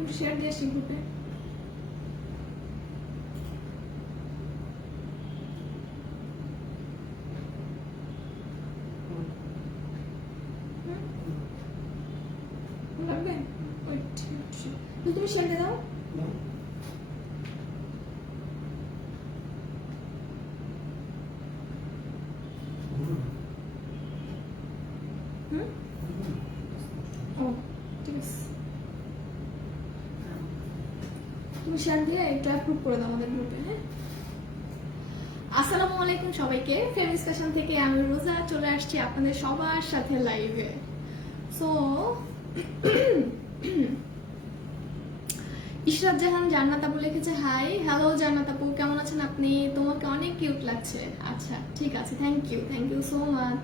একটু শেয়ার দিয়ে আসি গ্রুপে। লাগবে তুমি শেয়ার দিয়ে দাও। তুমি শেয়ার দিয়ে একটু অ্যাপ্রুভ করে দাও আমাদের গ্রুপে। হ্যাঁ, আসসালামু আলাইকুম সবাইকে। ফেমিস ফ্যাশন থেকে আমি রোজা চলে আসছি আপনাদের সবার সাথে লাইভে। সো ইশরাত জাহান জান্নাত আপু লিখেছে হাই। হ্যালো জান্নাত আপু, কেমন আছেন আপনি? তোমাকে অনেক কিউট লাগছে। আচ্ছা ঠিক আছে, thank you so much.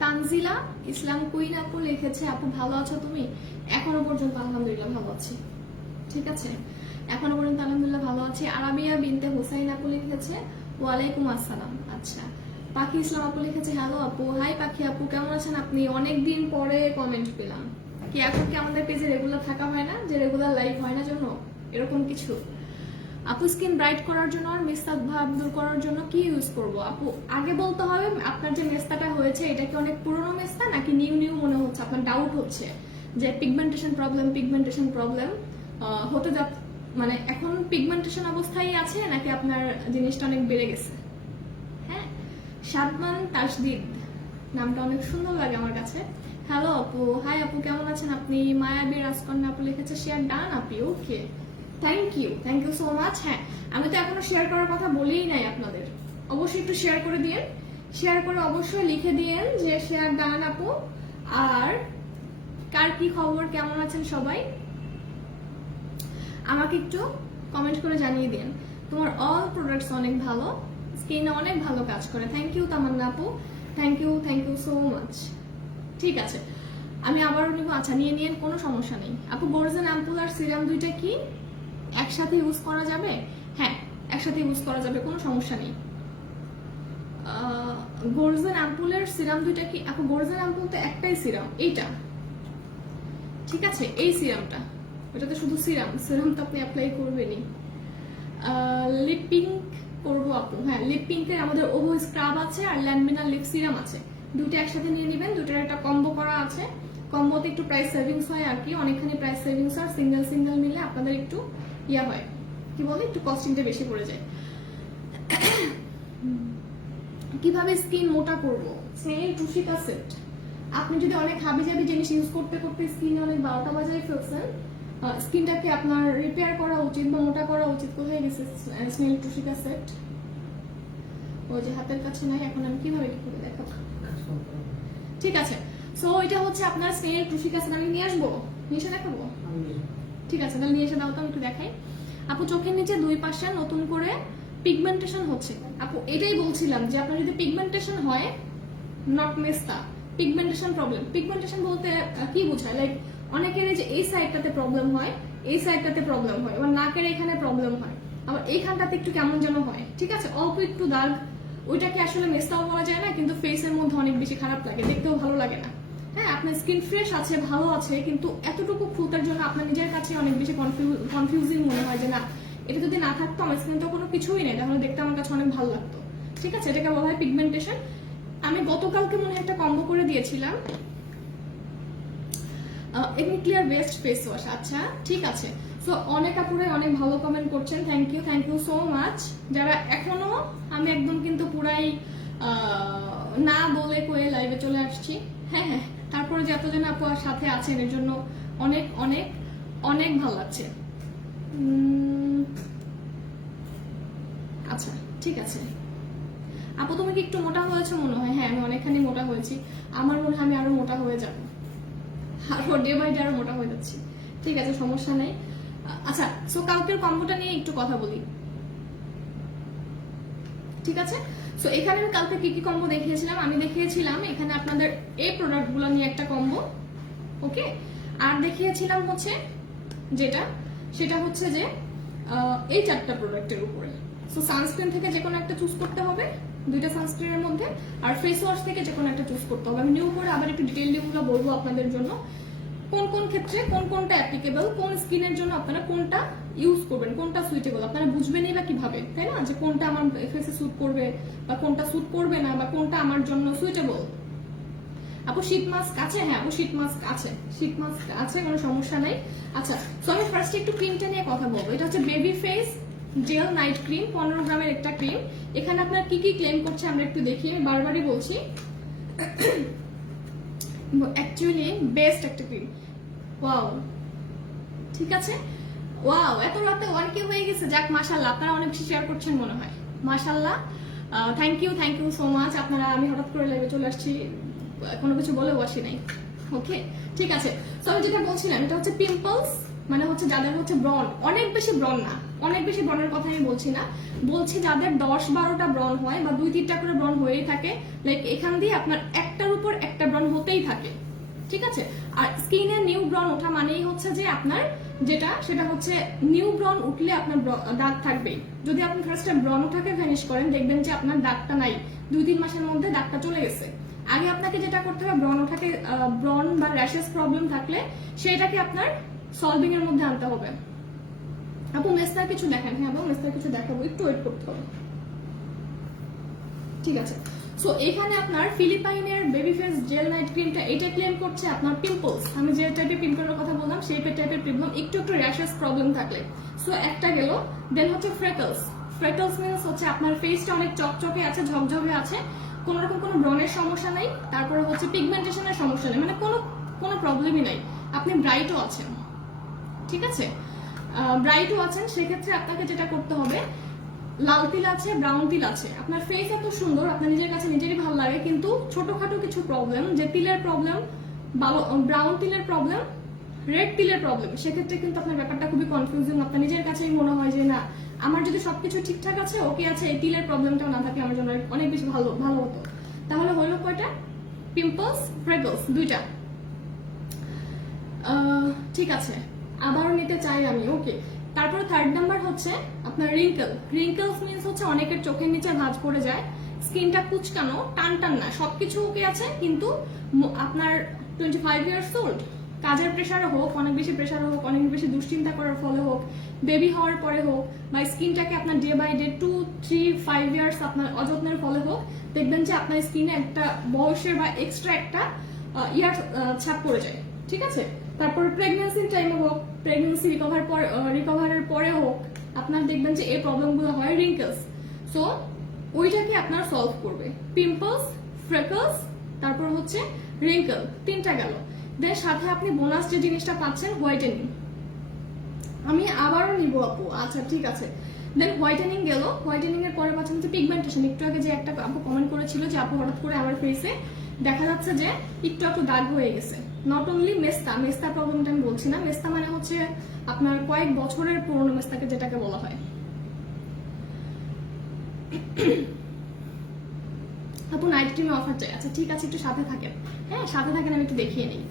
Tanjila Islam queen আপু লিখেছে আপু ভালো আছো তুমি? এখনো পর্যন্ত আলহামদুলিল্লাহ ভালো আছি। ঠিক আছে, এখনো পর্যন্ত আলহামদুলিল্লাহ ভালো আছি। আরাবিয়া বিনতে হুসাইন আপু লিখেছে ওয়ালাইকুম আসসালাম। আচ্ছা, পাখি ইসলাম আপু লিখেছে হ্যালো আপু। হাই পাখি আপু, কেমন আছেন আপনি? অনেকদিন পরে কমেন্ট পেলাম। কি এখন কি আমাদের পেজে রেগুলার থাকা হয় না, যে রেগুলার লাইভ হয় না জন্য এরকম কিছু? আপু স্কিন ব্রাইট করার জন্য আর মেস্তা ভাব দূর করার জন্য কি ইউজ করব? আপু আগে বলতে হবে আপনার যে মেস্তাটা হয়েছে এটা কি অনেক পুরনো মেস্তা নাকি নিউ মনে হচ্ছে? আপনার ডাউট হচ্ছে যে পিগমেন্টেশন প্রবলেম হতে যা, মানে এখন পিগমেন্টেশন অবস্থায় আছে নাকি আপনার জিনিসটা অনেক বেড়ে গেছে? হ্যাঁ, শাদমান তাসদিদ নামটা অনেক সুন্দর লাগে আমার কাছে। হ্যালো আপু, হাই আপু, কেমন আছেন আপনি? মায়াবী রাজকন্যা আপু লিখেছে শেয়ার ডান আপনি। ওকে, থ্যাংক ইউ সো মাচ। হ্যাঁ, আমি তো এখনো শেয়ার করার কথা বলেই নাই আপনাদের। অবশ্যই একটু শেয়ার করে দিয়েন, শেয়ার করে অবশ্যই লিখে দিয়েন যে শেয়ার ডান আপু। আর কার কি খবর, কেমন আছেন সবাই আমাকে একটু কমেন্ট করে জানিয়ে দিন। তোমার অল প্রোডাক্টস অনেক ভালো, স্কিনে অনেক ভালো কাজ করে। থ্যাংক ইউ তামান্না আপু, থ্যাংক ইউ সো মাচ। ঠিক আছে, আমি আবারও নিব। আচ্ছা, নিয়ে নিন, কোনো সমস্যা নেই আপু। গোর্জেন অ্যাম্পুল আর সিরাম দুইটা কি একসাথে ইউজ করা যাবে? হ্যাঁ, একসাথে ইউজ করা যাবে, কোনো সমস্যা নেই। গোর্জেন অ্যাম্পুলের সিরাম দুইটা কি আপু? গোর্জেন অ্যাম্পুল তো একটাই সিরাম, এইটা। ঠিক আছে, এই সিরামটা, ওটাতে শুধু সিরাম তো আপনি অ্যাপ্লাই করবেনই। লিপ পিঙ্ক করবো আপু। হ্যাঁ, লিপ পিঙ্কের আমাদের ওভো স্ক্রাব আছে আর ল্যান্ডমিনা লিপ সিরাম আছে, দুটো একসাথে নিয়ে নেবেন। দুটোর একটা কম্বো করা আছে, কম্বোতে একটু প্রাইস সেভিংস হয় আর কি, অনেকখানি প্রাইস সেভিংস হয়। সিঙ্গেল মিলে আপনাদের একটু ইয়া হয়, কি বলে, একটু কস্টিংটা বেশি পড়ে যায়। কিভাবে স্কিন মোটা করব? স্নেইল টুসিকা সেট। আপনি যদি অনেক হাবিজাবি জিনিস ইউজ করতে স্কিনে অনেক 12টা বাজায় ফেলছেন, স্কিনটাকে আপনার রিপেয়ার করা উচিত বা মোটা করা উচিত। কোথায় গেছে স্নেইল টুসিকা সেট? ও যে হাতের কাছে নাই, এখন আমি কিভাবে কি করে দেখাবো? ঠিক আছে, সো এটা হচ্ছে আপনার স্নেইল টুসিকা সেট। আমি নিয়ে আসবো, নিয়ে এসে দেখাবো? ঠিক আছে, তাহলে নিয়ে এসে দাও তো, আমি একটু দেখাই। আপু চোখের নিচে দুই পাশে নতুন করে পিগমেন্টেশন হচ্ছে। আপু এটাই বলছিলাম যে আপনার যদি পিগমেন্টেশন হয়, নট মেস্তা, পিগমেন্টেশন প্রবলেম। পিগমেন্টেশন বলতে কি বোঝায়? লাইক অনেকের যে এই সাইডটাতে প্রবলেম হয়, এই সাইডটাতে প্রবলেম হয়, আবার নাকের এখানে প্রবলেম হয়, আবার এইখানটাতে একটু কেমন যেন হয়। ঠিক আছে, অল্প একটু দাগ, ওইটাকে আসলে মেস্তাও বলা যায় না, কিন্তু ফেসের মধ্যে অনেক বেশি খারাপ লাগে, দেখতেও ভালো লাগে না। হ্যাঁ, আপনার স্কিন ফ্রেশ আছে, ভালো আছে, কিন্তু এতটুকু খুঁতার জন্য আপনার নিজের কাছে অনেক বেশি কনফিউজিং মনে হয় যে না, এটা যদি না থাকতো আমার স্কিন তো কোনো কিছুই নেই, তাহলে দেখতে আমার কাছে অনেক ভালো লাগতো। ঠিক আছে, এটাকে বলা হয় পিগমেন্টেশন। আমি গতকালকে মনে হয় একটা কম্বো করে দিয়েছিলাম, এমনি ক্লিয়ার বেস্ট ফেস ওয়াশ। আচ্ছা ঠিক আছে, সো অনেক আপুরাই অনেক ভালো কমেন্ট করছেন, থ্যাংক ইউ সো মাচ। যারা এখনো, আমি একদম কিন্তু পুরাই না বলে কয়ে লাইভে চলে আসছি। হ্যাঁ, তারপরে যে এতজন আপু সাথে আছেন এর জন্য অনেক অনেক অনেক ভালো লাগছে। আচ্ছা ঠিক আছে আপু, তুমি কি একটু মোটা হয়েছে মনে হয়? হ্যাঁ, আমি অনেকখানি মোটা হয়েছি, আমার মনে হয় আমি আরো মোটা হয়ে যাবো, আরো ডে বাই ডে আরো মোটা হয়ে যাচ্ছি। ঠিক আছে, সমস্যা নেই। আচ্ছা, সো কালকের কম্বোটা নিয়ে একটু কথা বলি। ঠিক আছে, সো এখানে আমি কালকে কি কি কম্বো দেখিয়েছিলাম? আমি দেখিয়েছিলাম এখানে আপনাদের এই প্রোডাক্টগুলো নিয়ে একটা কম্বো, ওকে। আর দেখিয়েছিলাম হচ্ছে সেটা হচ্ছে যে এই 4টা প্রোডাক্টের উপরে। সো সানস্ক্রিন থেকে যে কোনো একটা চুজ করতে হবে, 2টা সানস্ক্রিনের মধ্যে, আর ফেস ওয়াশ থেকে যে কোনো একটা চুজ করতে হবে। আমি নিউ করে আবার একটু ডিটেইললি বলবো আপনাদের জন্য। কোন কোন ক্ষেত্রে কোনটা অ্যাপ্লিকেবল, কোন স্কিনের জন্য আপনারা কোনটা ইউজ করবেন, কোনটা সুইটেবল আপনারা বুঝবেনই বা কিভাবে, তাই না? যে কোনটা আমার ফেসে স্যুট করবে বা কোনটা স্যুট করবে না বা কোনটা আমার জন্য সুইটেবল। আপু শীত মাস্ক আছে? হ্যাঁ আপু শীত মাস্ক আছে, শীত মাস্ক আছে, কোনো সমস্যা নাই। আচ্ছা, তো আমি ফার্স্ট একটু ক্রিমটা নিয়ে কথা বলবো। এটা হচ্ছে baby face gel night cream, 15 গ্রামের একটা ক্রিম। এখানে আপনার কি কি ক্লেম করছে আমরা একটু দেখি, আমি বারবারই বলছি অ্যাকচুয়ালি বেস্ট একটা ক্রিম। ওয়াও, ঠিক আছে, ওয়াও, এত রাতে 1K হয়ে গেছে, যাক মাশাআল্লাহ, আপনারা অনেক বেশি শেয়ার করছেন মনে হয়, মাশাআল্লাহ, থ্যাংক ইউ সো মাচ। আপনারা, আমি হঠাৎ করে লাইভে চলে আসছি, কোনো কিছু বলেও আসি নাই। ওকে, ঠিক আছে। তো আমি যেটা বলছিলাম, এটা হচ্ছে পিম্পলস, মানে হচ্ছে যাদের হচ্ছে ব্রন, অনেক বেশি ব্রন না, অনেক বেশি ব্রনের কথা আমি বলছি না, বলছি যাদের 10-12টা ব্রন হয় বা 2-3টা করে ব্রন হয়েই থাকে, লাইক এখান দিয়ে আপনার একটার উপর একটা ব্রন হতেই থাকে, ঠিক আছে। আর স্কিনে নিউ ব্রন ওঠা মানেই হচ্ছে যে আপনার যেটা, সেটা হচ্ছে নিউ ব্রন উঠলে আপনার দাগ থাকবেই। যদি আপনি ফার্স্টে ব্রন ওঠাকে ভ্যানিশ করেন, দেখবেন যে আপনার দাগটা নাই, 2-3 মাসের মধ্যে দাগটা চলে গেছে। আগে আপনাকে যেটা করতে হবে, ব্রন ওঠাকে, ব্রন বা র্যাশেস প্রবলেম থাকলে সেটাকে আপনার সলভিং এর মধ্যে আনতে হবে। আপু মেস্তার কিছু দেখেন? হ্যাঁ আপু মেস্তার কিছু দেখাবো, একটু ওয়েট করতে হবে, ঠিক আছে। সো এখানে আপনার ফিলিপাইনের বেবি ফেস জেল নাইট ক্রিমটা, এটা ক্লেম করছে আপনার পিম্পলস, আমি যে টাইপের পিম্পলের কথা বললাম সেই টাইপের পিম্পল, একটু র্যাশেস প্রবলেম থাকলে। সো একটা গেল। দেন হচ্ছে ফ্রেকলস। ফ্রেকলস মিন্স হচ্ছে আপনার ফেসটা অনেক চকচকে আছে, ঝকঝকে আছে, কোন রকম কোনো ব্রনের সমস্যা নাই, তারপরে হচ্ছে পিগমেন্টেশনের সমস্যা নেই, মানে কোনো প্রবলেমই নাই, আপনি ব্রাইটও আছেন, ঠিক আছে, ব্রাইটও আছেন। সেক্ষেত্রে আপনাকে যেটা করতে হবে, লাল তিল আছে, ব্রাউন তিল আছে, আপনার ফেস এত সুন্দর, আপনার নিজের কাছে নিজেরই ভালো লাগে, কিন্তু ছোটখাটো কিছু প্রবলেম, যে তিলের প্রবলেম, ব্রাউন তিলের প্রবলেম, রেড তিলের প্রবলেম, সেক্ষেত্রে কিন্তু আপনার ব্যাপারটা খুবই কনফিউজিং। আপনার নিজের কাছেই মনে হয় যে না, আমার যদি সবকিছু ঠিকঠাক আছে, ওকে আছে, এই তিলের প্রবলেমটাও না থাকে, আমার জন্য অনেক বেশি ভালো হতো। তাহলে হইলো কয়টা? পিম্পলস, ফ্রেকলস, 2টা, ঠিক আছে, আবারও নিতে চাই আমি, ওকে। তারপরে থার্ড নাম্বার হচ্ছে আপনার রিঙ্কেলস মিন্স হচ্ছে অনেকের চোখের নিচে ভাঁজ পড়ে যায়, স্কিনটা কুচকানো, টান না, সবকিছু ওকে আছে, কিন্তু আপনার 25 ইয়ার্স ওল্ড, কাজের প্রেশারে হোক, অনেক বেশি প্রেশারে হোক, অনেক বেশি দুশ্চিন্তা করার ফলে হোক, বেবি হওয়ার পরে হোক, বা স্কিনটাকে আপনার ডে বাই ডে 2-3-5 ইয়ার্স আপনার অযত্নের ফলে হোক, দেখবেন যে আপনার স্কিনে একটা বয়সের বা এক্সট্রা একটা ইয়ার ছাপ পড়ে যায়, ঠিক আছে। তারপর প্রেগন্যান্সির টাইমে হোক, প্রেগন্যান্সি রিকভারের পরে হোক, আপনার দেখবেন যে এই প্রবলেমগুলো হয়, রিঙ্কেলস। সো ওইটাকে আপনার সলভ করবে, পিম্পলস, ফ্রেকলস, তারপর হচ্ছে রিঙ্কেল, 3টা গেল। দেন সাথে আপনি বোনাস যে জিনিসটা পাচ্ছেন, হোয়াইটেনিং, আমি আবারও নিব আপু, আচ্ছা ঠিক আছে। দেন হোয়াইটেনিং গেল, হোয়াইটেনিং এর পরে পাচ্ছেন হচ্ছে পিগমেন্টেশন। একটু আগে যে একটা আপু কমেন্ট করেছিল যে আপু হঠাৎ করে আমার ফেসে দেখা যাচ্ছে যে একটু দাগ হয়ে গেছে, নট অনলি মেস্তা প্রবলেমটা আমি বলছি না, মেস্তা মানে হচ্ছে আপনার কয়েক বছরের পুরনো মেস্তাকে যেটাকে বলা হয়। আপু নাইট ক্রিমে অফার চাই, আচ্ছা ঠিক আছে, একটু সাথে থাকেন, হ্যাঁ সাথে থাকেন, আমি একটু দেখিয়ে নিই,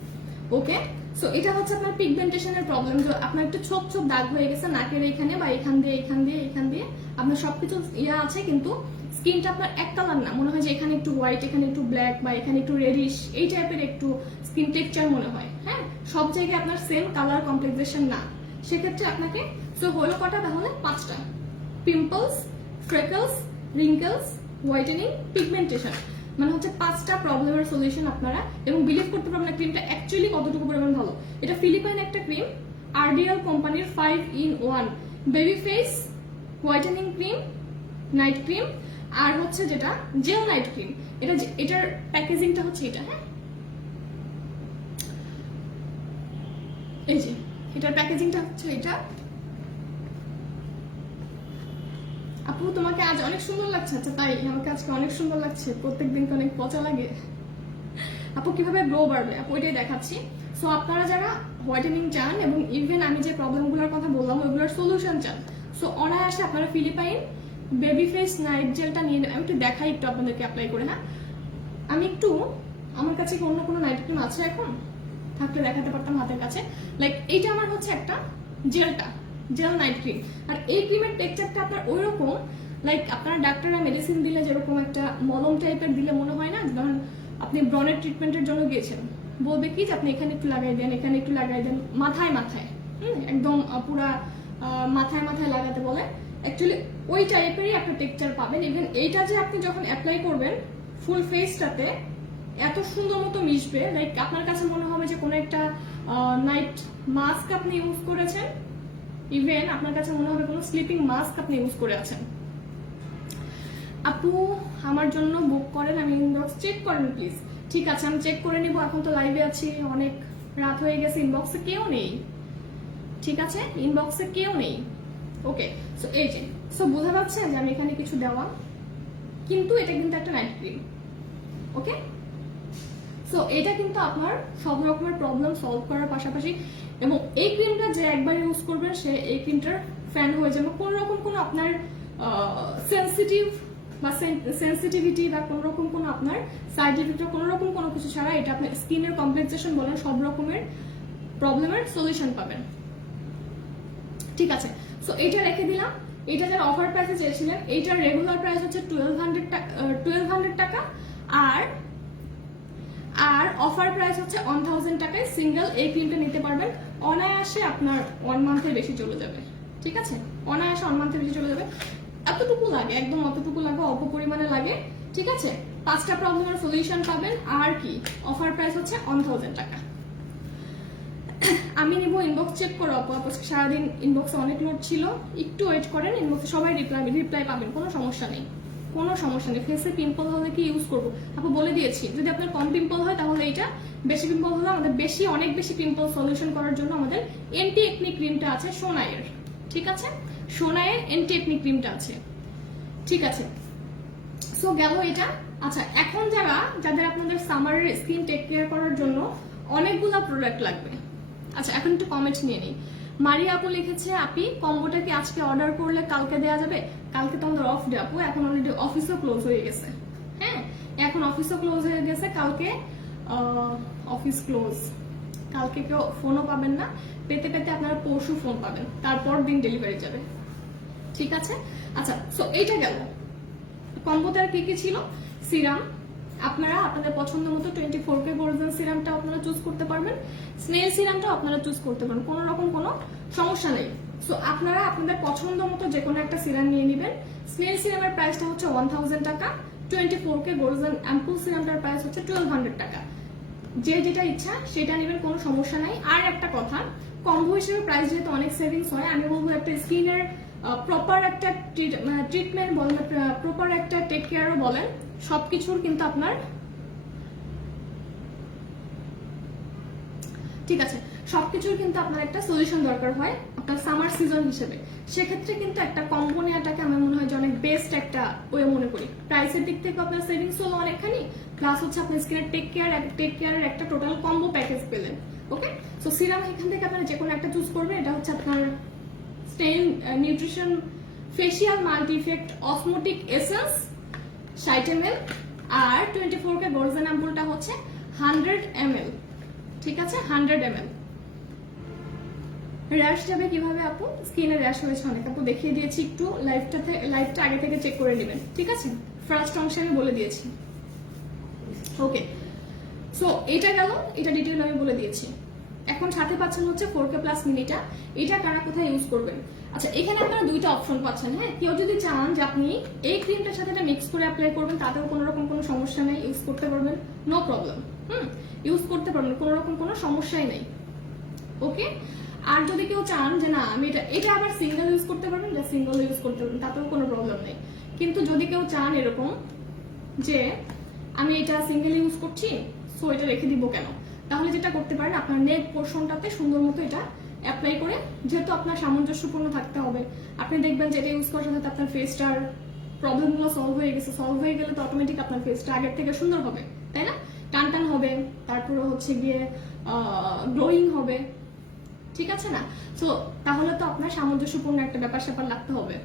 ওকে। সো এটা হচ্ছে আপনার পিগমেন্টেশনের প্রবলেম, যে আপনার একটু ছোপ দাগ হয়ে গেছে নাকের এখানে, বা এখান দিয়ে আপনার সবকিছু ইয়া আছে, কিন্তু স্কিনটা আপনার এক কালার না, মনে হয় যে এখানে একটু হোয়াইট, এখানে একটু ব্ল্যাক, বা এখানে একটু রেডিশ, এই টাইপের একটু স্কিন টেক্সচার মনে হয়, হ্যাঁ, সব জায়গায় আপনার সেম কালার কমপ্লেক্সেশন না, সেক্ষেত্রে আপনাকে, সো হলো কটা তাহলে? 5টা, পিম্পলস, ফ্রেকলস, রিঙ্কেলস, হোয়াইটেনিং, পিগমেন্টেশন, মানে হচ্ছে 5টা প্রবলেমের সলিউশন আপনারা, এবং বিলিভ করতে পারবেন না ক্রিমটা অ্যাকচুয়ালি কতটুকু পরিমাণ ভালো। এটা ফিলিপাইন একটা ক্রিম, আরডিএল কোম্পানির 5-in-1 baby face whitening cream, night cream, আর হচ্ছে যেটা জেল নাইট ক্রিম, এটার প্যাকেজিংটা হচ্ছে এটা, হ্যাঁ এই যে এটার প্যাকেজিংটা হচ্ছে এটা। আপু তোমাকে আজ অনেক সুন্দর লাগছে, আচ্ছা তাই, আমাকে আজকে অনেক সুন্দর লাগছে, প্রত্যেকদিনকে অনেক পচা লাগে। আপু কিভাবে গ্লো বাড়বে, আপু এটাই দেখাচ্ছি। সো আপনারা যারা হোয়াইটেনিং চান, এবং ইভেন আমি যে প্রবলেমগুলোর কথা বললাম ওইগুলোর সলিউশন চান, সো অনায়াসে আপনারা ফিলিপাইন বেবি ফেস নাইট জেলটা নিয়ে, আমি একটু দেখাই একটু আপনাদেরকে অ্যাপ্লাই করে, হ্যাঁ আমি একটু, আমার কাছে অন্য কোনো নাইট ক্রিম আছে এখন, থাকলে দেখাতে পারতাম হাতের কাছে, লাইক এইটা আমার হচ্ছে একটা জেল নাইট ক্রিম, আর এই ক্রিমের টেক্সচারটা আপনার ওইরকম, লাইক আপনারা ডাক্তাররা মেডিসিন দিলে যেরকম একটা মলম টাইপের দিলে মনে হয় না, ধরেন আপনি ব্রনের ট্রিটমেন্টের জন্য গিয়েছেন, বলবে কি যে আপনি এখানে একটু লাগাই দেন, এখানে একটু লাগাই দেন, মাথায় মাথায়, একদম পুরা মাথায় মাথায় লাগাতে বলে। অ্যাকচুয়ালি ওই টাইপেরই একটা টেক্সচার পাবেন। ইভেন এইটা যে আপনি যখন অ্যাপ্লাই করবেন ফুল ফেসটাতে এত সুন্দর মতো মিশবে, লাইক আপনার কাছে মনে হবে যে কোনো একটা নাইট মাস্ক আপনি ইউজ করেছেন, ইভেন আপনার কাছে মনে হবে কোনো স্লিপিং মাস্ক আপনি ইউজ করে আছেন। আপু আমার জন্য বুক করেন, আমি ইনবক্স চেক করেন প্লিজ। ঠিক আছে, আমি চেক করে নিব। এখন তো লাইভে আছি, অনেক রাত হয়ে গেছে, ইনবক্সে কেউ নেই। ঠিক আছে, ইনবক্সে কেউ নেই। ওকে, সো এই যে, সো বোঝা যাচ্ছে যে আমি এখানে কিছু দেওয়া, কিন্তু এটা কিন্তু একটা নাইট ক্রিম। ওকে, সো এটা কিন্তু আপনার সব রকমের প্রবলেম সলভ করার পাশাপাশি, এবং এই ক্রিমটা যে একবার ইউজ করবেন সে এই ক্রিমটার ফ্যান হয়ে যাবে। কোনো রকম কোনো আপনার সেন্সিটিভ বা সেন্সিটিভিটি বা কোনো রকম কোনো আপনার সাইড ইফেক্ট কোনো রকম কোনো কিছু ছাড়া এটা আপনার স্কিনের কমপ্লেক্সেশন বলেন সব রকমের প্রবলেমের সলিউশন পাবেন। ঠিক আছে, সো এইটা রেখে দিলাম। এটা যারা অফার প্রাইসে চেয়েছিলেন, এইটার রেগুলার প্রাইস হচ্ছে 1200 টাকা, আর অফার প্রাইস হচ্ছে 1000 টাকায় সিঙ্গেল এই ক্রিমটা নিতে পারবেন। অনায়াসে আপনার 1 মান্থের বেশি চলে যাবে। ঠিক আছে, অনায়াসে 1 মান্থের বেশি চলে যাবে। এতটুকু লাগে, একদম অতটুকু লাগে, অল্প পরিমাণে লাগে। ঠিক আছে, 5টা প্রবলেমের সলিউশন পাবেন। আর কি, অফার প্রাইস হচ্ছে 1000 টাকা। আমি নিব ইনবক্স চেক করে। আপু সারাদিন ইনবক্সে অনেক লোড ছিল, একটু ওয়েট করেন, ইনবক্সে সবাই রিপ্লাই পাবেন, কোনো সমস্যা নেই, কোনো সমস্যা নেই। ফেসে পিম্পল হলে কি ইউজ করবো আপু বলে দিয়েছি। যদি আপনার কম পিম্পল হয় তাহলে এইটা, বেশি পিম্পল হলে আমাদের অনেক বেশি পিম্পল সলিউশন করার জন্য আমাদের এন্টি একনি ক্রিমটা আছে সোনাইয়ের। ঠিক আছে, সোনাইয়ের এন্টি একনি ক্রিমটা আছে। ঠিক আছে, সো গেল এটা। আচ্ছা, এখন যাদের আপনাদের সামারের স্কিন টেক কেয়ার করার জন্য অনেকগুলা প্রোডাক্ট লাগবে। আচ্ছা, এখন একটু কমেন্ট নিয়ে নিই। মারিয়া আপু লিখেছে, আপি কম্বোটা কি আজকে অর্ডার করলে কালকে দেওয়া যাবে? কালকে তো আমাদের অফ ডে আপু, এখন অলরেডি অফিসও ক্লোজ হয়ে গেছে। হ্যাঁ, এখন অফিসও ক্লোজ হয়ে গেছে, কালকে অফিস ক্লোজ, কালকে কেউ ফোনও পাবেন না। পেতে পেতে আপনারা পরশু ফোন পাবেন, তারপর দিন ডেলিভারি যাবে। ঠিক আছে, আচ্ছা, সো এইটা গেল। কম্বোতে আর কি কি ছিল? সিরাম, আপনারা আপনাদের পছন্দ মতো 24K গোল্ডেন সিরামটা আপনারা চুজ করতে পারবেন, স্নেল সিরামটাও আপনারা চুজ করতে পারেন, কোনো রকম কোনো সমস্যা নেই। সো আপনারা আপনাদের পছন্দ মতো যে কোনো একটা সিরাম নিয়ে নেবেন। স্নেল সিরামের প্রাইসটা হচ্ছে 1000 টাকা, 24K গোল্ডেন অ্যাম্পুল সিরামটার প্রাইস হচ্ছে 1200 টাকা। যে যেটা ইচ্ছা সেটা নেবেন, কোনো সমস্যা নাই। আর একটা কথা, কম্বো হিসেবে প্রাইস যেহেতু অনেক সেভিংস হয়, আমি বলবো একটা স্কিনের প্রপার একটা ট্রিটমেন্ট বলেন, প্রপার একটা টেক কেয়ারও বলেন, সবকিছুর কিন্তু আপনার ঠিক আছে, সবকিছুর কিন্তু আপনার একটা সলিউশন দরকার হয় আপনার সামার সিজন হিসেবে। সেক্ষেত্রে কিন্তু একটা কম্বো নেওয়াটাকে আমার মনে হয় যে অনেক বেস্ট একটা ওয়ে মনে করি। প্রাইসের দিক থেকে আপনার সেভিংস হলো অনেকখানি, প্লাস হচ্ছে আপনার স্কিনের টেক কেয়ারের একটা টোটাল কম্বো প্যাকেজ পেলেন। ওকে, সো সিরাম এখান থেকে আপনারা যে কোনো একটা চুজ করবেন। এটা হচ্ছে আপনার stain nutrition facial multi effect osmotic essence 60 ml, আর 24K গোল্ডেন অ্যাম্পুলটা হচ্ছে 100 ml। ঠিক আছে, 100 ml। র্যাশ যাবে কিভাবে আপু? স্কিনে র্যাশ হয়েছে অনেক আপু, দেখিয়ে দিয়েছি, একটু লাইভটা আগে থেকে চেক করে নেবেন। ঠিক আছে, ফার্স্ট অংশে আমি বলে দিয়েছি। ওকে, সো এটা গেল, এটা ডিটেইল আমি বলে দিয়েছি। এখন সাথে পাচ্ছেন হচ্ছে 4K প্লাস মিনিটা। এটা কারা কোথায় ইউজ করবেন? আচ্ছা, এখানে আপনারা দুইটা অপশন পাচ্ছেন। হ্যাঁ, কেউ যদি চান যে আপনি এই ক্রিমটার সাথে এটা মিক্স করে অ্যাপ্লাই করবেন, তাতেও কোনো রকম কোনো সমস্যা নেই, ইউজ করতে পারবেন, নো প্রবলেম। ইউজ করতে পারবেন, কোনো রকম কোনো সমস্যাই নেই। ওকে, আর যদি কেউ চান যে না আমি এটা আবার সিঙ্গেল ইউজ করতে পারবেন, যা সিঙ্গেল ইউজ করতে পারবেন, তাতেও কোনো প্রবলেম নেই। কিন্তু যদি কেউ চান এরকম যে আমি এটা সিঙ্গেল ইউজ করছি, সো এটা রেখে দিব কেন, তাহলে যেটা করতে পারেন, আপনার নেক পোর্শনটাতে সুন্দর মতো এটা অ্যাপ্লাই করে, যেহেতু আপনার সামঞ্জস্যপূর্ণ থাকতে হবে, আপনি দেখবেন যে এটা ইউজ করার সাথে আপনার ফেসটার প্রবলেমগুলো সলভ হয়ে গেছে। সলভ হয়ে গেলে তো অটোমেটিক আপনার ফেসটা আগের থেকে সুন্দর হবে, তাই না? টান টান হবে, তারপরে হচ্ছে গিয়ে গ্লোয়িং হবে। ঠিক আছে না? সো তাহলে তো আপনার সামঞ্জস্যপূর্ণ একটা ব্যাপার স্যাপার লাগতে হবে।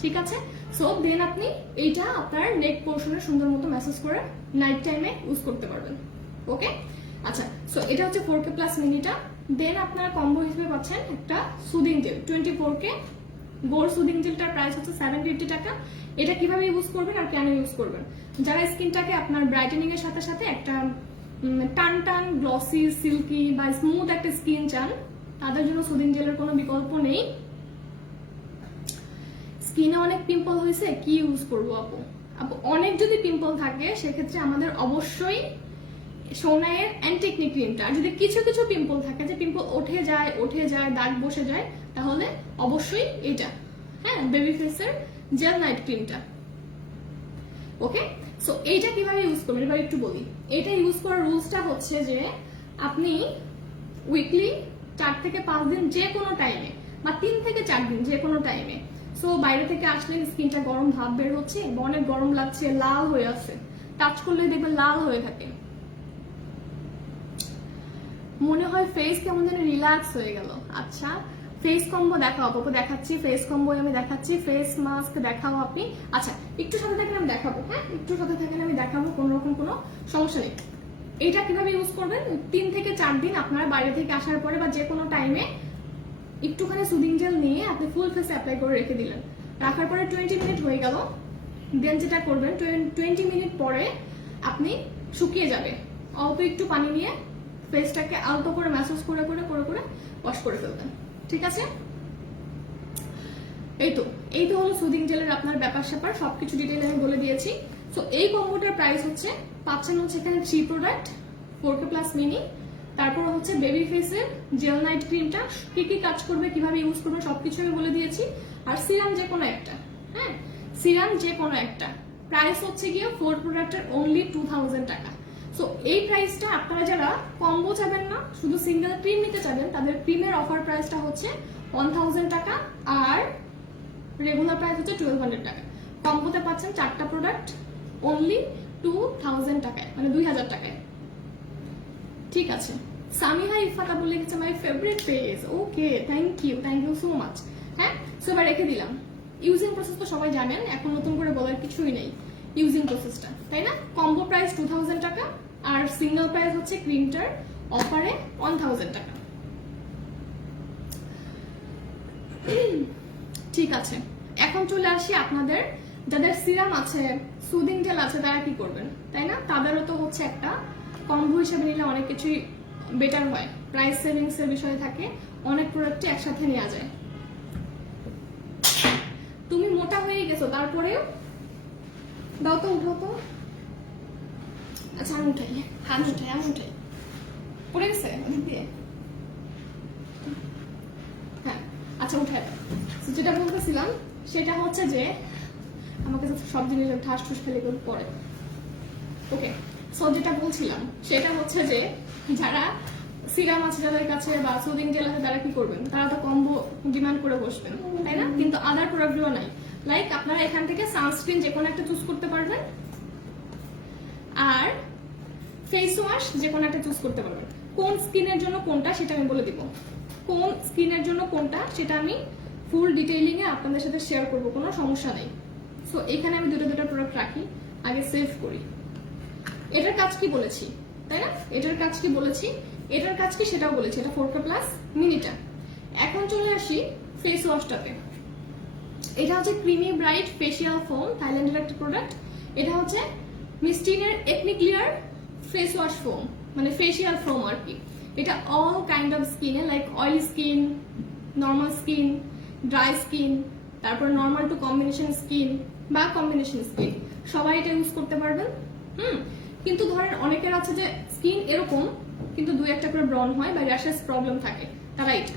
ঠিক আছে, সো দেন আপনি এইটা আপনার নেক পোর্শনে সুন্দর মতো ম্যাসেজ করে নাইট টাইমে ইউজ করতে পারবেন। ওকে, আচ্ছা, সো এটা হচ্ছে 4K প্লাস মিনিটা। দেন আপনারা কম্বো হিসেবে পাচ্ছেন একটা soothing gel, 24K gold soothing জেলটার প্রাইস হচ্ছে 750 টাকা। এটা কিভাবে ইউজ করবেন আর কেন ইউজ করবেন? যারা স্কিনটাকে আপনার ব্রাইটেনিং এর সাথে সাথে একটা টান টান গ্লসি সিল্কি বা স্মুথ একটা স্কিন চান, তাদের জন্য সুদিং জেলের কোনো বিকল্প নেই। স্কিনে অনেক পিম্পল হয়েছে, কি ইউজ করবো আপু? আপু অনেক যদি পিম্পল থাকে সেক্ষেত্রে আমাদের অবশ্যই সোনাইয়ের অ্যান্টিকনি ক্রিমটা। আর যদি কিছু কিছু পিম্পল থাকে যে পিম্পল উঠে যায় দাগ বসে যায়, তাহলে অবশ্যই এটা, হ্যাঁ, বেবি ফেসের জেল নাইট ক্রিমটা। ওকে, সো এইটা কিভাবে ইউজ করবেন এবার একটু বলি। এটা ইউজ করার রুলসটা হচ্ছে যে আপনি উইকলি 4 থেকে 5 দিন যে কোনো টাইমে, বা 3 থেকে 4 দিন যে কোনো টাইমে। সো বাইরে থেকে আসলে স্কিনটা গরম ভাব বের হচ্ছে, অনেক গরম লাগছে, লাল হয়ে আছে, টাচ করলে দেখবেন লাল হয়ে থাকে, মনে হয় ফেস কেমন যেন রিল্যাক্স হয়ে গেল। আচ্ছা, ফেস কম্বো দেখাও আপু, দেখাচ্ছি ফেস কম্বো আমি দেখাচ্ছি, ফেস মাস্ক দেখাও আপনি। আচ্ছা একটু সাথে থাকেন আমি দেখাবো, হ্যাঁ একটু সাথে থাকেন আমি দেখাবো, কোনো রকম কোনো সমস্যা নেই। এটা কিভাবে ইউজ করবেন, 3 থেকে 4 দিন আপনারা বাইরে থেকে আসার পরে বা যে কোনো টাইমে একটুখানি সুদিং জেল নিয়ে আপনি ফুল ফেসে অ্যাপ্লাই করে রেখে দিলেন। রাখার পরে 20 মিনিট হয়ে গেল। দেন যেটা করবেন 20 মিনিট পরে আপনি শুকিয়ে যাবে, অল্প একটু পানি নিয়ে ফেসটাকে আলতো করে ম্যাসাজ করে করে করে করে ওয়াশ করে ফেলবেন, ঠিক আছে? এই তো হলো সুদিং জেলের আপনার ব্যাপার স্যাপার, সবকিছু ডিটেইল আমি বলে দিয়েছি। সো এই কম্বোটার প্রাইস হচ্ছে, পাচ্ছেন হচ্ছে এখানে 3 প্রোডাক্ট 4K প্লাস মিনি, তারপর হচ্ছে বেবি ফেসের জেল নাইট ক্রিমটা কি কি কাজ করবে, কিভাবে ইউজ করবে সবকিছু আমি বলে দিয়েছি। আর সিরাম যে কোনো একটা, হ্যাঁ সিরাম যে কোনো একটা, প্রাইস হচ্ছে গিয়ে 4 প্রোডাক্টের অনলি 2000 টাকা। সো এই প্রাইসটা আপনারা যারা কম্বো চাবেন না, শুধু সিঙ্গেল ক্রিম নিতে চাবেন, তাদের ক্রিমের অফার প্রাইসটা হচ্ছে 1000 টাকা, আর রেগুলার প্রাইস হচ্ছে 1200 টাকা। কম্বোতে পাচ্ছেন 4টা প্রোডাক্ট অনলি 2000 টাকায়, মানে 2000 টাকায়, ঠিক আছে? সামিহা ইফাত বলে লিখেছে my favourite page, okay thank you so much. হ্যাঁ, সো এবার রেখে দিলাম। ইউজিং প্রসেস তো সবাই জানেন, এখন নতুন করে বলার কিছুই নেই ইউজিং প্রসেসটা, তাই না? কম্বো প্রাইস 2000 টাকা, আর সিঙ্গেল প্রাইস হচ্ছে ক্রিমটার অফারে 1000 টাকা। ঠিক আছে, এখন চলে আসি আপনাদের যাদের সিরাম আছে, সুদিং জেল আছে, তারা কি করবেন, তাই না? তাদেরও তো হচ্ছে একটা কম্বো হিসেবে নিলে অনেক কিছুই বেটার হয়, প্রাইস সেভিংস এর বিষয় থাকে, অনেক প্রোডাক্টই একসাথে নেওয়া যায়। তুমি মোটা হয়ে গেছো, তারপরেও দাও তো, উঠো তো। আচ্ছা আমি উঠাই, হাত উঠাই, আমি উঠাই, পড়ে গেছে ওদিক দিয়ে, হ্যাঁ আচ্ছা উঠে। যেটা বলতেছিলাম সেটা হচ্ছে যে আমাকে সব জিনিস ঠাস ঠুস খেলে পড়ে। ওকে, সো যেটা বলছিলাম সেটা হচ্ছে যে যারা সিরাম আছে যাদের কাছে বা সুদিং জেল আছে, তারা কি করবেন, তারা তো কম্বো ডিমান্ড করে বসবেন, তাই না? কিন্তু আদার প্রোডাক্টগুলো নাই। লাইক আপনারা এখান থেকে সানস্ক্রিন যে কোনো একটা চুজ করতে পারবেন, আর ফেস ওয়াশ যে কোনো একটা চুজ করতে পারবেন। কোন স্কিনের জন্য কোনটা সেটা আমি বলে দিব, কোন স্কিনের জন্য কোনটা সেটা আমি ফুল ডিটেইলিং এ আপনাদের সাথে শেয়ার করব, কোনো সমস্যা নেই। সো এখানে আমি দুটো প্রোডাক্ট রাখি, আগে সেভ করি। এটার কাজ কি বলেছি, তাই না? এটার কাজ কি বলেছি, এটার কাজ কি সেটাও বলেছি, এটা 4K প্লাস মিনিটা। এখন চলে আসি ফেস ওয়াশটাতে। এটা হচ্ছে ক্রিমি ব্রাইট ফেসিয়াল ফোম, থাইল্যান্ডের একটা প্রোডাক্ট। এটা হচ্ছে মিস্টিনের acne clear face wash foam, মানে ফেসিয়াল ফোম আর কি। এটা অল কাইন্ড অফ স্কিনে, like oil skin, normal skin, dry skin, তারপর নর্মাল টু কম্বিনেশন স্কিন বা কম্বিনেশন স্কিন, সবাই এটা ইউজ করতে পারবেন। কিন্তু ধরেন অনেকের আছে যে স্কিন এরকম কিন্তু 2-1টা করে ব্রন হয় বা র্যাশেস প্রবলেম থাকে, তারা এটা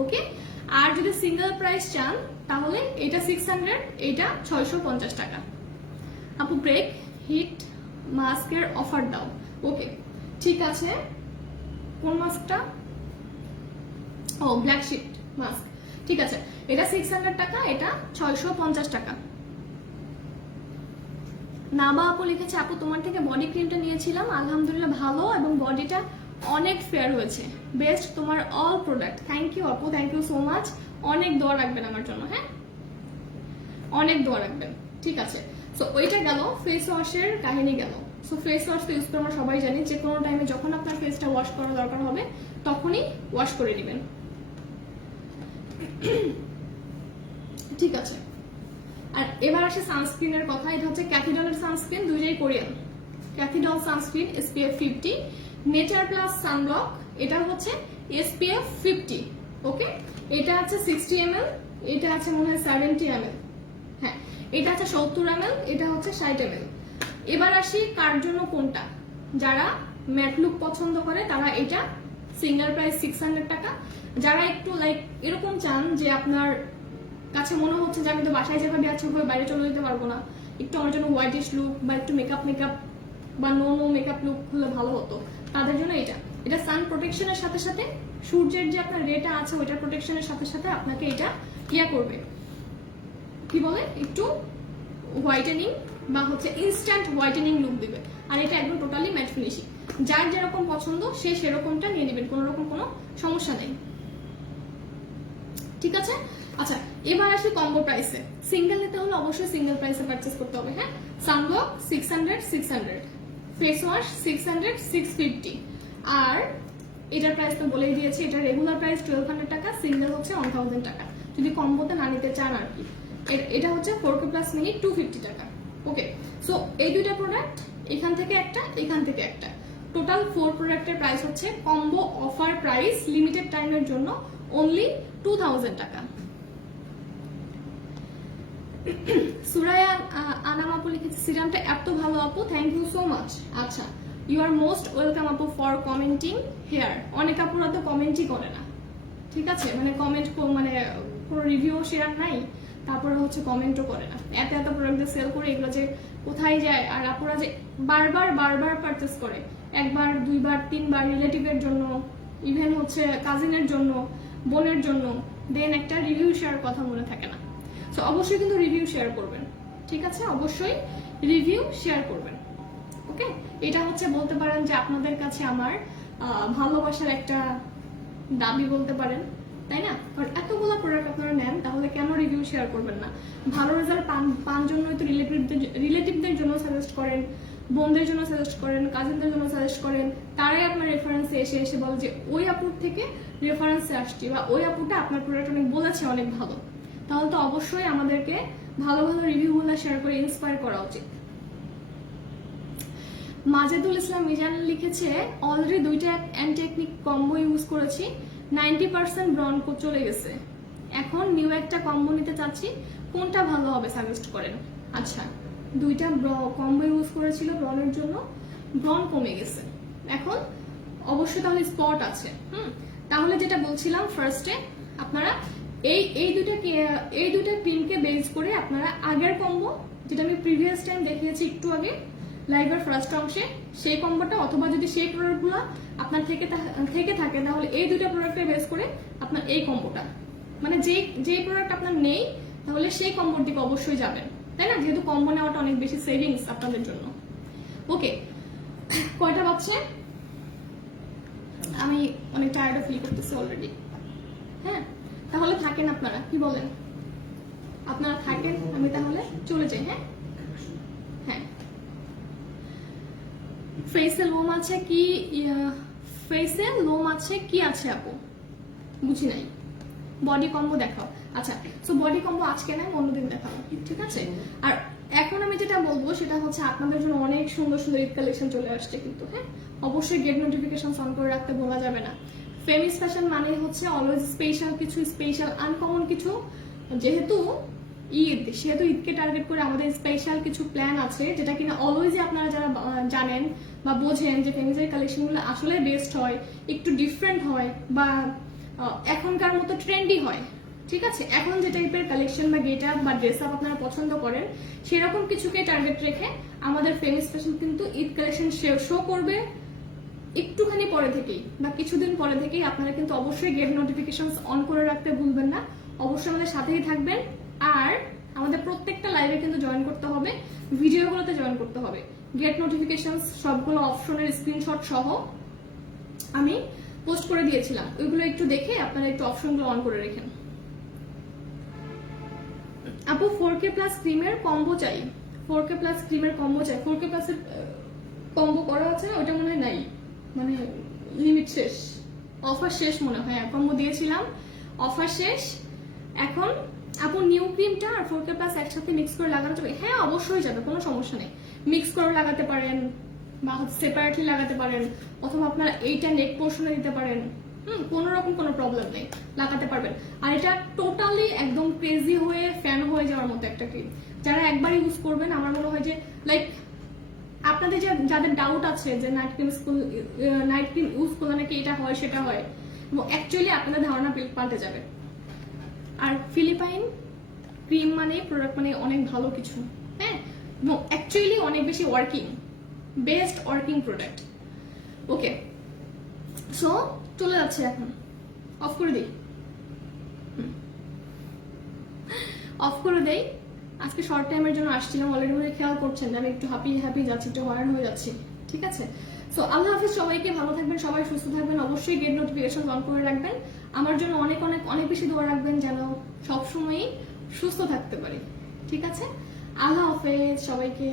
ওকে। আর যদি সিঙ্গেল প্রাইস চান তাহলে এটা 600, এটা 650 টাকা। আপু ব্রেক হিট মাস্কের অফার দাও, ওকে ঠিক আছে। কোন মাস্কটা? ও ব্ল্যাক শিট মাস্ক, ঠিক আছে। এটা 600 টাকা, এটা 650 টাকা। নাবা আপু লিখেছে আপু তোমার থেকে বডি ক্রিমটা নিয়েছিলাম, আলহামদুলিল্লাহ ভালো এবং বডিটা অনেক ফেয়ার হয়েছে, বেস্ট তোমার অল প্রোডাক্ট। থ্যাংক ইউ আপু, থ্যাংক ইউ সো মাচ। অনেক দোয়া রাখবেন আমার জন্য, হ্যাঁ অনেক দোয়া রাখবেন, ঠিক আছে। সো ওইটা গেল, ফেস ওয়াশের কাহিনী গেল। সো ফেস ওয়াশ তো ইউজ করে আমরা সবাই জানি, যে কোনো টাইমে যখন আপনার ফেসটা ওয়াশ করার দরকার হবে তখনই ওয়াশ করে নেবেন, ঠিক আছে। আর এবার আসে সানস্ক্রিনের কথা। এটা হচ্ছে ক্যাথিডনের সানস্ক্রিন, দুইটাই Korean, Cathy Doll sunscreen SPF 50, nature plus sunblock, এটা হচ্ছে SPF 50। ওকে, এটা আছে 60 ml, এটা আছে মনে হয় 70 ml, হ্যাঁ এটা আছে 70 ml, এটা হচ্ছে 60 ml। এবার আসি কার জন্য কোনটা। যারা ম্যাট লুক পছন্দ করে তারা এটা সিঙ্গেল প্রাইস 600 টাকা। যারা একটু লাইক এরকম চান যে আপনার কাছে মনে হচ্ছে যে আমি তো বাসায় যেভাবে আছে ওভাবে বাইরে চলে যেতে পারবো না, একটু আমার জন্য হোয়াইটিশ লুক বা একটু মেকআপ বা নো মেকআপ লুক হলে ভালো হতো, তাদের জন্য এটা সান প্রোটেকশনের সাথে সাথে সূর্যের যে আপনার রেটা আছে ওইটার প্রোটেকশনের সাথে সাথে আপনাকে এটা ইয়া করবে, কি বলে, একটু হোয়াইটেনিং বা হচ্ছে ইনস্ট্যান্ট হোয়াইটেনিং লুক দিবে। আর এটা একদম টোটালি ম্যাট ফিনিশিং। যার যেরকম পছন্দ সে সেরকমটা নিয়ে নেবেন, কোনো রকম কোনো সমস্যা নেই, ঠিক আছে। আচ্ছা, এবার আসি কম্বো প্রাইসে। সিঙ্গেল নিতে হলে অবশ্যই সিঙ্গেল প্রাইসে পারচেস করতে হবে। হ্যাঁ, সানব্লক 600, ফেস ওয়াশ 600, 650। আর এটার প্রাইস তো বলেই দিয়েছি, এটা রেগুলার প্রাইস 1200 টাকা, সিঙ্গেল হচ্ছে 1000 টাকা যদি কম্বোতে না নিতে চান আর কি। এটা হচ্ছে 4K প্লাস মিনি 250 টাকা। ওকে, সো এই দুইটা প্রোডাক্ট, এখান থেকে একটা, এখান থেকে একটা, টোটাল 4 প্রোডাক্টের প্রাইস হচ্ছে কম্বো অফার প্রাইস লিমিটেড টাইমের জন্য অনলি 2000 টাকা। সুরায়া আনাম আপু লিখেছে সিরামটা এত ভালো আপু, থ্যাংক ইউ সো মাচ। আচ্ছা, ইউ আর মোস্ট ওয়েলকাম আপু ফর কমেন্টিং হেয়ার। অনেক আপুরা তো কমেন্টই করে না, ঠিক আছে, মানে কমেন্ট মানে কোনো রিভিউ শেয়ার নাই, তারপরে হচ্ছে কমেন্টও করে না। এত প্রোডাক্ট সেল করে এগুলো যে কোথায় যায়, আর আপুরা যে বারবার পারচেস করে, একবার দুইবার তিনবার, রিলেটিভের জন্য, ইভেন হচ্ছে কাজিনের জন্য, বোনের জন্য, দেন একটা রিভিউ শেয়ার কথা মনে থাকে না। সো অবশ্যই কিন্তু রিভিউ শেয়ার করবেন, ঠিক আছে, অবশ্যই রিভিউ শেয়ার করবেন। ওকে, এটা হচ্ছে বলতে পারেন যে আপনাদের কাছে আমার ভালোবাসার একটা দাবি বলতে পারেন, তাই না? কারণ এতগুলো প্রোডাক্ট আপনারা নেন, তাহলে কেন রিভিউ শেয়ার করবেন না? ভালো রেজাল্ট পান জন্যই তো রিলেটিভদের জন্য সাজেস্ট করেন, বোনদের জন্য সাজেস্ট করেন, কাজিনদের জন্য সাজেস্ট করেন, তারাই আপনার রেফারেন্সে এসে বলে যে ওই আপুর থেকে রেফারেন্সে আসছি, বা ওই আপুটা আপনার প্রোডাক্ট অনেক বলেছে, অনেক ভালো। তাহলে তো অবশ্যই আমাদেরকে ভালো রিভিউগুলো শেয়ার করে ইন্সপায়ার করা উচিত। মাজেদুল ইসলাম মিজান লিখেছে অলরেডি দুইটা অ্যান্টিএকনিক কম্বো ইউজ করেছি, 90% ব্রন চলে গেছে, এখন নিউ একটা কম্বো নিতে চাচ্ছি, কোনটা ভালো হবে সাজেস্ট করেন। আচ্ছা, দুইটা কম্বো ইউজ করেছিল ব্রনের জন্য, ব্রন কমে গেছে, এখন অবশ্যই তাহলে স্পট আছে। তাহলে যেটা বলছিলাম ফার্স্টে, আপনারা এই দুইটা ক্রিমকে বেস করে আপনারা আগের কম্বো, যেটা আমি প্রিভিয়াস টাইম দেখিয়েছি একটু আগে লাইভের ফার্স্ট অংশে, সেই কম্বোটা, অথবা যদি সেই প্রোডাক্টগুলো আপনার থেকে থাকে তাহলে এই দুইটা প্রোডাক্টের বেস করে আপনার এই কম্বোটা, মানে যেই প্রোডাক্ট আপনার নেই তাহলে সেই কম্বোর দিকে অবশ্যই যাবেন, তাই না? যেহেতু কম্বো নেওয়াটা অনেক বেশি সেভিংস আপনাদের জন্য। ওকে, কয়টা বাজছে? আমি অনেক টায়ার্ড ফিল করতেছি অলরেডি। হ্যাঁ, তাহলে থাকেন আপনারা, কি বলেন? আপনারা থাকেন, আমি তাহলে চলে যাই। হ্যাঁ, ফেসে লোম আছে কি? ফেসে লোম আছে কি আছে আপু? বুঝি নাই। বডি কম্বো দেখাও। আচ্ছা, সো বডি কম্বো আজকে না, অন্যদিন দেখাও, ঠিক আছে? আর এখন আমি যেটা বলবো সেটা হচ্ছে আপনাদের জন্য অনেক সুন্দর ঈদ কালেকশন চলে আসছে কিন্তু। হ্যাঁ, অবশ্যই গেট নোটিফিকেশন অন করে রাখতে ভোলা যাবে না। ফেমিস ফ্যাশন মানে হচ্ছে অলওয়েজ স্পেশাল কিছু, স্পেশাল আনকমন কিছু। যেহেতু ঈদ, সেহেতু ঈদকে টার্গেট করে আমাদের স্পেশাল কিছু প্ল্যান আছে, যেটা কিনা অলওয়েজই আপনারা যারা জানেন বা বোঝেন যে ফেমিসের কালেকশনগুলো আসলে বেস্ট হয়, একটু ডিফারেন্ট হয়, বা এখনকার মতো ট্রেন্ডি হয়, ঠিক আছে? এখন যে টাইপের কালেকশন বা গেট আপ বা ড্রেস আপ আপনারা পছন্দ করেন, সেরকম কিছুকে টার্গেট রেখে আমাদের ফেমিস ফ্যাশন কিন্তু ঈদ কালেকশন শো করবে একটুখানি পরে থেকেই বা কিছুদিন পরে থেকেই। আপনারা কিন্তু অবশ্যই গেট নোটিফিকেশন অন করে রাখতে ভুলবেন না, অবশ্যই আমাদের সাথেই থাকবেন। আর আমাদের প্রত্যেকটা লাইভে কিন্তু জয়েন করতে হবে, ভিডিওগুলোতে জয়েন করতে হবে। গেট নোটিফিকেশন সবগুলো অপশনের স্ক্রিনশট সহ আমি পোস্ট করে দিয়েছিলাম, ওইগুলো একটু দেখে আপনারা একটু অপশনগুলো অন করে রেখেন। আপু 4K প্লাস ক্রিমের কম্বো চাই, 4K প্লাস ক্রিমের কম্বো চাই। 4K প্লাসের কম্বো করা আছে না, ওইটা মনে হয় নাই, মানে লিমিট শেষ, অফার শেষ মনে হয়। কম্বো দিয়েছিলাম, অফার শেষ। এখন আপু নিউ ক্রিমটা আর 4K প্লাস একসাথে মিক্স করে লাগানো যাবে? হ্যাঁ, অবশ্যই যাবে, কোনো সমস্যা নেই। মিক্স করে লাগাতে পারেন, বা সেপারেটলি লাগাতে পারেন, অথবা আপনারা এইটা নেক পোর্শনে দিতে পারেন। কোনো রকম কোনো প্রবলেম নেই, লাগাতে পারবেন। আর এটা টোটালি একদম ক্রেজি হয়ে ফ্যান হয়ে যাওয়ার মতো একটা ক্রিম। যারা একবার ইউজ করবেন, আমার মনে হয় যে লাইক আপনাদের যাদের ডাউট আছে যে নাইট ক্রিম ইউজ করলে নাকি এটা হয় সেটা হয়, এবং অ্যাকচুয়ালি আপনাদের ধারণা পাল্টে যাবে। আর ফিলিপাইন ক্রিম মানে প্রোডাক্ট মানে অনেক ভালো কিছু, হ্যাঁ, এবং অ্যাকচুয়ালি অনেক বেশি ওয়ার্কিং, বেস্ট ওয়ার্কিং প্রোডাক্ট। ওকে, সো চলে যাচ্ছে, এখন অফ করে দিই, অফ করে দেই। আজকে শর্ট টাইমের জন্য আসছিলাম, অলরেডি মনে খেয়াল করছেন যে আমি একটু হ্যাপি যাচ্ছি, একটু হয়রান হয়ে যাচ্ছি, ঠিক আছে। সো আল্লাহ হাফিজ, সবাইকে ভালো থাকবেন, সবাই সুস্থ থাকবেন, অবশ্যই গেট নোটিফিকেশন অন করে রাখবেন। আমার জন্য অনেক অনেক অনেক বেশি দোয়া রাখবেন যেন সবসময়ই সুস্থ থাকতে পারি, ঠিক আছে। আল্লাহ হাফেজ সবাইকে।